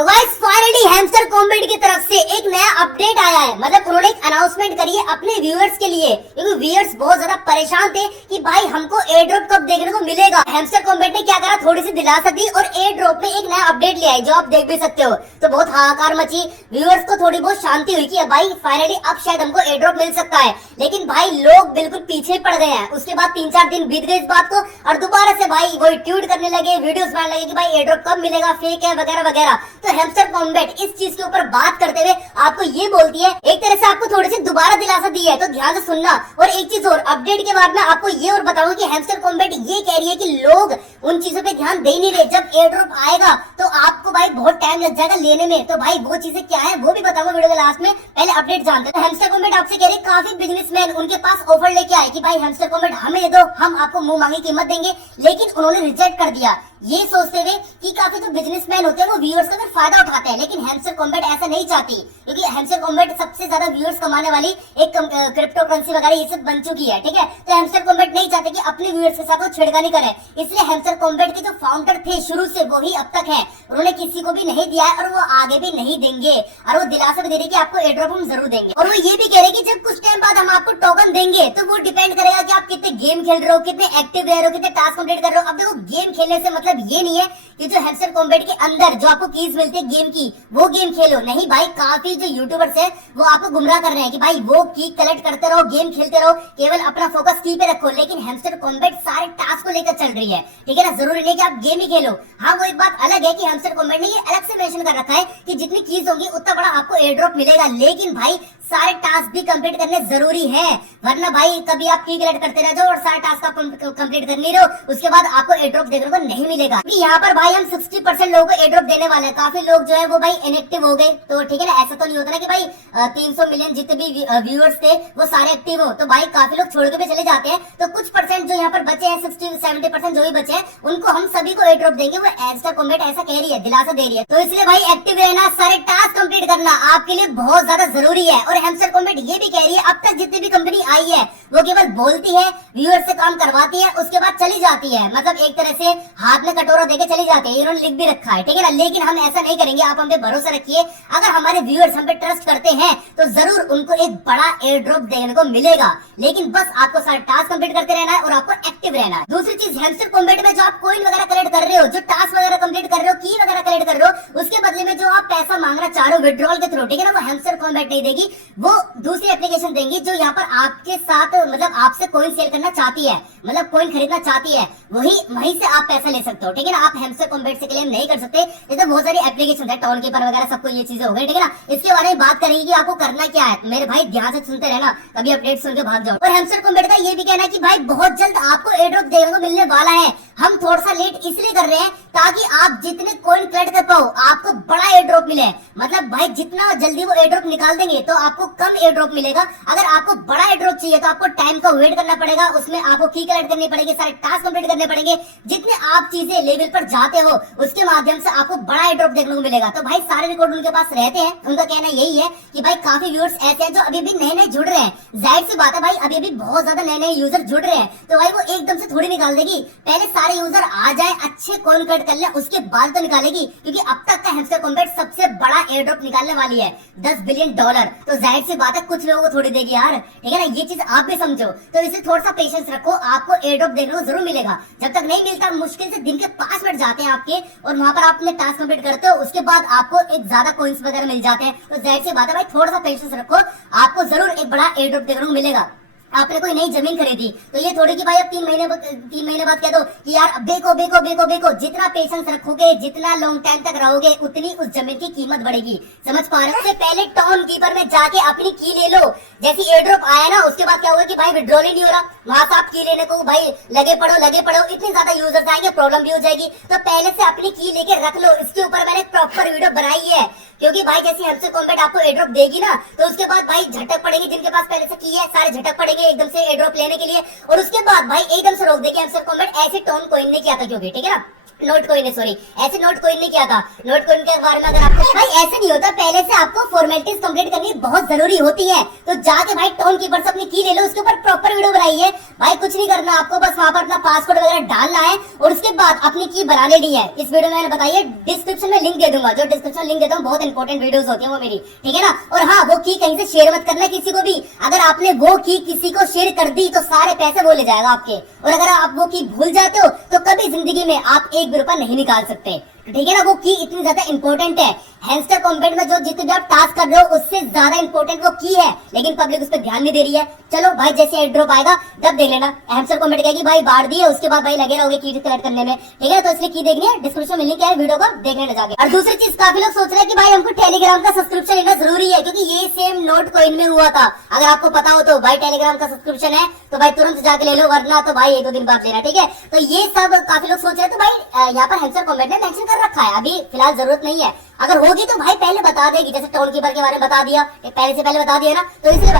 तो guys finally hamster combat की तरफ से एक नया अपडेट आया है। मतलब उन्होंने एक अनाउंसमेंट करी है अपने व्यूअर्स के लिए, क्योंकि व्यूअर्स बहुत ज्यादा परेशान थे कि भाई हमको एयर ड्रॉप कब देखने को मिलेगा। हैमस्टर कॉम्बैट ने क्या करा, थोड़ी सी दिलासा दी और एयर ड्रॉप में एक नया अपडेट ले आई जो आप देख भी सकते हो। तो बहुत हाहाकार मची, व्यूअर्स को थोड़ी बहुत शांति हुई कि भाई फाइनली अब शायद हमको एयर ड्रॉप मिल सकता है। लेकिन भाई लोग बिल्कुल पीछे पड़ गए हैं। उसके बाद 3-4 दिन बीत गए इस बात को और दोबारा से भाई वही ट्वीट करने लगे, वीडियोस बनाने लगे कि भाई एयर ड्रॉप कब मिलेगा, फेक है वगैरह वगैरह। तो हैमस्टर कॉम्बैट इस चीज के ऊपर बात करते हुए आपको ये बोलती है, एक तरह से आपको थोड़ी सी दोबारा दिलासा दी है, तो ध्यान से सुनना। और एक चीज और, अपडेट के बाद में आपको ये और बताऊंगा कि हैमस्टर कॉम्बैट ये कह रही है कि लोग उन चीजों पे ध्यान दे नहीं रहे। जब एयर ड्रॉप आएगा तो आपको भाई बहुत टाइम लग जाएगा लेने में। तो भाई वो चीजें क्या है वो भी बताऊंगा वीडियो के लास्ट में। पहले अपडेट जानते हैं। तो हैमस्टर कॉम्बैट आपसे कह रही है, काफी बिजनेसमैन उनके पास ऑफर लेके आए कि भाई हैमस्टर कॉम्बैट हमें दे दो, हम आपको मुंह मांगी कीमत देंगे, लेकिन उन्होंने रिजेक्ट कर दिया, ये सोचते हुए कि काफी जो बिजनेसमैन होते हैं वो व्यूअर्स का फायदा उठाते हैं। लेकिन हैमस्टर कॉम्बैट ऐसा नहीं चाहती, क्योंकि हैमस्टर कॉम्बैट सबसे ज्यादा व्यूअर्स कमाने वाली एक क्रिप्टो करेंसी वगैरह ये सब बन चुकी है, ठीक है। तो हैमस्टर कॉम्बैट नहीं चाहते कि अपने व्यूअर्स के साथ वो छेड़खानी करें। इसलिए हैमस्टर कॉम्बैट के जो फाउंडर थे शुरू से वही अब तक है, उन्होंने किसी को भी नहीं दिया है और वो आगे भी नहीं देंगे। और वो दिलासा भी दे रहे कि आपको एयर ड्रॉप हम जरूर देंगे। और वो ये भी कह रहे कि जब कुछ टाइम बाद हम आपको टोकन देंगे तो वो डिपेंड करेगा कि आप कितने गेम खेल रहे हो, कितने एक्टिव रह रहे हो, कितने टास्क कंप्लीट कर रहे हो। अब देखो गेम खेलने से मतलब ये नहीं है कि जो हैमस्टर कॉम्बैट के अंदर जो आपको कीज मिलती है गेम की वो गेम खेलो, नहीं भाई। काफी जो यूट्यूबर्स हैं वो आपको गुमराह कर रहे हैं कि भाई वो की कलेक्ट करते रहो, गेम खेलते रहो, केवल अपना फोकस की पे रखो। लेकिन हैमस्टर कॉम्बैट सारे टास्क को लेकर चल रही है, ठीक है ना। जरूरी नहीं कि आप गेम ही खेलो। हाँ वो एक बात अलग है कि हैमस्टर कॉम्बैट ने ये अलग से मेंशन कर रखा है कि जितनी कीज होंगी उतना बड़ा आपको एयर ड्रॉप मिलेगा। लेकिन भाई सारे टास्क भी कंप्लीट करने जरूरी है, वरना भाई कभी आप की कलेक्ट करते रह जाओ और सारे टास्क आप कंप्लीट कर नहीं रहो, उसके बाद आपको एयर ड्रॉप देखने को नहीं मिलेगा। यहाँ पर भाई हम 60% लोगों को एयर ड्रॉप देने वाले हैं। काफी लोग जो है वो भाई इनएक्टिव हो गए, तो ठीक है ना। ऐसा तो नहीं होता ना कि भाई 300 मिलियन जितने भी व्यूअर्स थे वो सारे एक्टिव हो, तो भाई काफी लोग छोड़ के भी चले जाते हैं। तो कुछ परसेंट जो यहाँ पर बचे हैं, 60-70% जो भी बचे हैं, उनको हम सभी को एयर ड्रॉप देंगे। वो हैमस्टर कॉम्बैट ऐसा कह रही है, दिलासा दे रही है। तो इसलिए भाई एक्टिव रहना, सारे टास्क कंप्लीट करना आपके लिए बहुत ज्यादा जरूरी है। और हैमस्टर कॉम्बैट ये भी कह रही है, अब तक जितनी भी कंपनी आई है वो केवल बोलती है, व्यूअर से काम करवाती है, उसके बाद चली जाती है। मतलब एक तरह से हाथ में कटोरा देके चली जाती है, इन्होंने लिख भी रखा है, ठीक है ना। लेकिन हम ऐसा नहीं करेंगे, आप हम पे भरोसा रखिए। अगर हमारे व्यूअर्स हम पे ट्रस्ट करते हैं तो जरूर उनको एक बड़ा एयर ड्रॉप देखने को मिलेगा। लेकिन बस आपको सारे टास्क कंप्लीट करते रहना है और आपको एक्टिव रहना है। दूसरी चीज, हैमस्टर कॉम्बैट में जो आप कॉइन वगैरह कलेक्ट कर रहे हो, जो टास्क वगैरह कंप्लीट कर रहे हो, की वगैरह कलेक्ट कर रहे हो, उसके बदले में जो आप पैसा मांगना चाह रहे हो विड्रॉल के थ्रू, ठीक है ना, वो हैमस्टर कॉम्बैट नहीं देगी। वो दूसरी एप्लीकेशन देंगी जो यहाँ पर आपके साथ मतलब आपसे कॉइन सेल करना चाहती है, मतलब कॉइन खरीदना चाहती है, वहीं से आप पैसा ले सकते हो, ठीक है ना। आप हैमस्टर कॉम्बैट से क्लेम नहीं कर सकते। जैसे बहुत सारी एप्लीकेशन है, टाउन कीपर वगैरह सबको ये चीजें हो गई, ठीक है ना। इसके बारे में बात करेंगे कि आपको करना क्या है। मेरे भाई ध्यान से सुनते रहना, कभी अपडेट सुन के भाग जाओ। और हैमस्टर कॉम्बैट का ये भी कहना है कि भाई बहुत जल्द आपको एयर ड्रॉप देखने को मिलने वाला है। हम थोड़ा सा लेट इसलिए कर रहे हैं ताकि आप जितने कॉइन कलेक्ट कर पाओ आपको बड़ा एयर ड्रॉप मिले। मतलब भाई जितना जल्दी वो एयर ड्रॉप निकाल देंगे तो आपको कम एयर ड्रॉप मिलेगा। अगर आपको बड़ा एयर ड्रॉप चाहिए तो आपको टाइम का वेट करना पड़ेगा, उसमें आपको की कलेक्ट करनी पड़ेगी, सारे टास्क कंप्लीट करने पड़ेंगे। जितने आप चीजें लेवल पर जाते हो उसके माध्यम से आपको बड़ा एयर ड्रॉप देखने को मिलेगा। तो भाई सारे रिकॉर्ड उनके पास रहते हैं। उनका कहना यही है कि भाई काफी व्यूअर्स ऐसे हैं जो अभी भी नए नए जुड़ रहे हैं। जाहिर सी बात है भाई अभी भी बहुत ज्यादा नए नए यूजर जुड़ रहे हैं, तो भाई वो एकदम से थोड़ी निकाल देगी। पहले सारे यूजर आ जाए, अच्छे कॉइन कलेक्ट कर ले, उसके बाद तो निकालेगी। क्योंकि अब तक का हैमस्टर कॉम्बैट सबसे बड़ा एयर ड्रॉप निकालने वाली है, $10 बिलियन। तो जाहिर सी बात है कुछ लोगों को थोड़ी देगी यार, ठीक है ना। ये चीज आप भी समझो। तो इसे थोड़ा सा पेशेंस रखो, आपको एयर ड्रॉप देखने को जरूर मिलेगा। जब तक नहीं मिलता, मुश्किल से दिन के 5 मिनट जाते हैं आपके और वहां पर आप अपने टास्क कंप्लीट करते हो, उसके बाद आपको एक ज्यादा कॉइंस वगैरह मिल जाते हैं। तो जाहिर सी बात है भाई थोड़ा सा पेशेंस रखो, आपको जरूर एक बड़ा एयर ड्रॉप देखने को मिलेगा। आपने कोई नई जमीन खरीदी तो ये थोड़ी कि भाई अब 3 महीने बाद कह दो कि यार अब बेको। जितना पेशेंस रखोगे, जितना लॉन्ग टाइम तक रहोगे, उतनी उस जमीन की कीमत बढ़ेगी। समझ पा रहे हो। उससे पहले टाउन कीपर में जाके अपनी की ले लो। जैसे एयर ड्रॉप आया ना उसके बाद क्या हुआ कि भाई विड्रॉल ही नहीं हो रहा, वहां से आप की लेने को भाई लगे पड़ो, इतनी ज्यादा यूजर्स आएंगे, प्रॉब्लम भी हो जाएगी। तो पहले से अपनी की लेके रख लो। इसके ऊपर मैंने प्रॉपर वीडियो बनाई है, क्योंकि भाई जैसे हैमस्टर कॉम्बैट आपको एयर ड्रॉप देगी ना तो उसके बाद भाई झटक पड़ेगी। जिनके पास पहले से की है सारे झटक पड़ेंगे एकदम से एयर ड्रॉप लेने के लिए, और उसके बाद भाई एकदम से रोक देगी हैमस्टर कॉम्बैट। ऐसे टोन कोइन ने किया था क्योंकि, ठीक है ना। नोट कोइन ने, सॉरी, ऐसे नोट कोइन ने किया था। नोट कोइन के बारे में अगर आपको, भाई ऐसे नहीं होता, पहले से आपको फॉर्मेलिटीज कंप्लीट करनी बहुत जरूरी होती है। तो जाके भाई टाउन कीपर से अपनी की ले लो, उसके ऊपर प्रॉपर वीडियो बनाई है। भाई कुछ नहीं करना आपको, बस वहां पर अपना पासवर्ड वगैरह डालना है और उसके बाद अपनी की बना लेनी है। इस वीडियो में मैंने बताई है, डिस्क्रिप्शन में लिंक दे दूंगा, जो डिस्क्रिप्शन लिंक देता हूँ, बहुत इंपॉर्टेंट वीडियोस होती है वो मेरी, ठीक है ना। और हाँ, वो की कहीं से शेयर मत करना किसी को भी। अगर आपने वो की किसी को शेयर कर दी तो सारे पैसे वो ले जाएगा आपके, और अगर आप वो की भूल जाते हो तो कभी जिंदगी में आप एक भी रुपया नहीं निकाल सकते, ठीक है ना। वो की इतनी ज्यादा इंपॉर्टेंट है। हैमस्टर कॉम्बैट में जो जितने भी आप टास्क कर रहे हो उससे ज्यादा इंपॉर्टेंट वो की है, लेकिन पब्लिक उस पर ध्यान नहीं दे रही है। चलो भाई, जैसे एयर ड्रॉप आएगा तब देख लेना। हैमस्टर कॉम्बैट कहेगी भाई बाढ़ दी है, उसके बाद भाई लगे रहोगे की कलेक्ट करने में, ठीक है। तो इसलिए की देखनी है, डिस्क्रिप्शन में लिंक है, वीडियो को देखने न जाके। और दूसरी चीज, काफी लोग सोच रहे हैं कि भाई हमको टेलीग्राम का सब्सक्रिप्शन लेना जरूरी है, क्योंकि ये सेम नोट कॉइन में हुआ था। अगर आपको पता हो तो भाई टेलीग्राम का सब्सक्रिप्शन है तो भाई तुरंत जाके ले लो, वरना तो भाई 1-2 दिन बाद लेना, ठीक है। तो ये सब काफी लोग सोच रहे हैं, तो भाई यहाँ पर हैमस्टर कॉम्बैट ने मेंशन कर रखा है, अभी फिलहाल जरूरत नहीं है। अगर होगी तो भाई पहले बता देगी, जैसे टाउन कीपर के बारे में बता दिया, पहले से पहले बता दिया ना, तो इसलिए